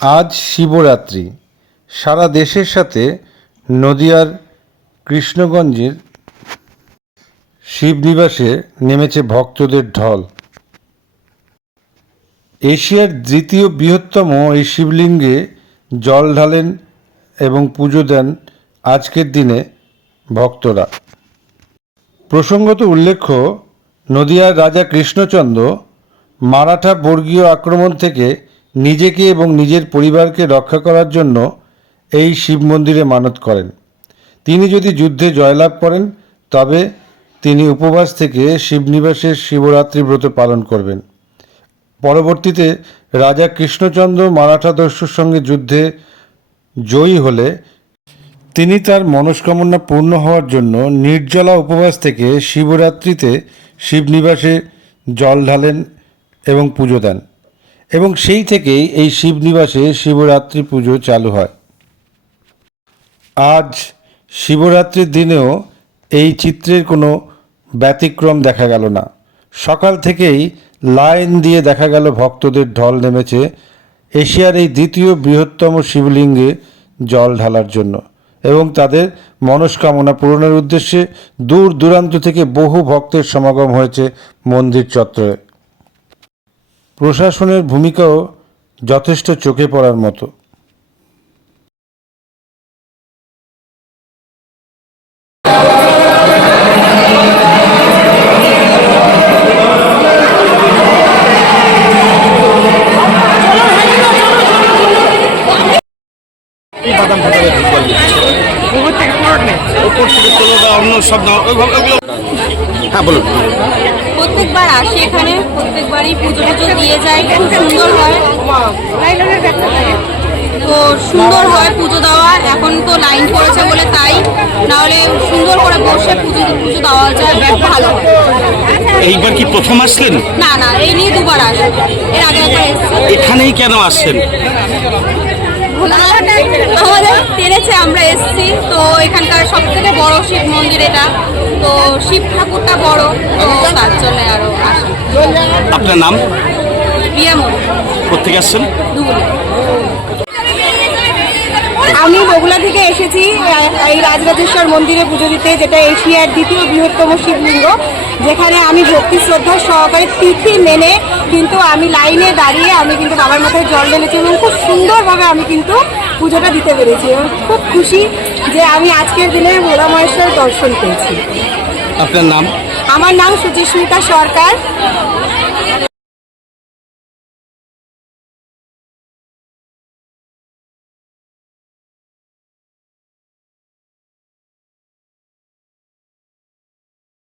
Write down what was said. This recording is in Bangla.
আজ শিবরাত্রি। সারা দেশের সাথে নদিয়ার কৃষ্ণগঞ্জের শিবনিবাসে নেমেছে ভক্তদের ঢল। এশিয়ার দ্বিতীয় বৃহত্তম এই শিবলিঙ্গে জল ঢালেন এবং পুজো দেন আজকের দিনে ভক্তরা। প্রসঙ্গত উল্লেখ্য, নদিয়ার রাজা কৃষ্ণচন্দ্র মারাঠা বর্গীয় আক্রমণ থেকে নিজেকে এবং নিজের পরিবারকে রক্ষা করার জন্য এই শিব মন্দিরে মানত করেন। তিনি যদি যুদ্ধে জয়লাভ করেন তবে তিনি উপবাস থেকে শিবনিবাসের শিবরাত্রি ব্রত পালন করবেন। পরবর্তীতে রাজা কৃষ্ণচন্দ্র মারাঠা দস্যুর সঙ্গে যুদ্ধে জয়ী হলে তিনি তার মনস্কামনা পূর্ণ হওয়ার জন্য নির্জলা উপবাস থেকে শিবরাত্রিতে শিবনিবাসে জল ঢালেন এবং পুজো দেন, এবং সেই থেকেই এই শিবনিবাসে শিবরাত্রি পুজো চালু হয়। আজ শিবরাত্রির দিনেও এই চিত্রের কোনো ব্যতিক্রম দেখা গেল না। সকাল থেকেই লাইন দিয়ে দেখা গেল ভক্তদের ঢল নেমেছে এশিয়ার এই দ্বিতীয় বৃহত্তম শিবলিঙ্গে জল ঢালার জন্য, এবং তাদের মনস্কামনা পূরণের উদ্দেশ্যে দূর দূরান্ত থেকে বহু ভক্তের সমাগম হয়েছে মন্দির চত্বরে। প্রশাসনের ভূমিকাও যথেষ্ট চোখে পড়ার মতো। প্রত্যেকবার আসি এখানে, প্রত্যেকবারই পুজো টুজো দিয়ে যায়, খুব সুন্দর হয়। তো সুন্দর হয় পুজো দেওয়া। এখন তো লাইন পড়েছে বলে তাই, নাহলে সুন্দর করে বসে পুজো দেওয়া যায়, ভালো হয়। এইবার কি প্রথম আসলেন? না না, এই নিয়ে দুবার আসে, এর আগে একবার এসেছি। এখানেই কেন আসছেন? আমাদের টেনেছে, আমরা এসেছি। তো এখানকার সব থেকে বড় শিব মন্দির এটা, তো শিব ঠাকুরটা বড়, তো তার জন্য আরো আসে। আপনার নাম? বিয়ামন। কোথেকে আসছেন? দুগুলি। আমি বগুলা থেকে এসেছি এই রাজরাজেশ্বর মন্দিরে পুজো দিতে, যেটা এশিয়ার দ্বিতীয় বৃহত্তম শিবলিঙ্গ, যেখানে আমি ভক্তি শ্রদ্ধা সহকারে তিথি মেনে কিন্তু আমি লাইনে দাঁড়িয়ে আমি কিন্তু বাবার মাথায় জল ঢেলেছি, এবং খুব সুন্দরভাবে আমি কিন্তু পুজোটা দিতে পেরেছি। খুব খুশি যে আমি আজকের দিনে ভোলা মহেশ্বর দর্শন পেয়েছি। আপনার নাম? আমার নাম সুচিস্মিতা সরকার।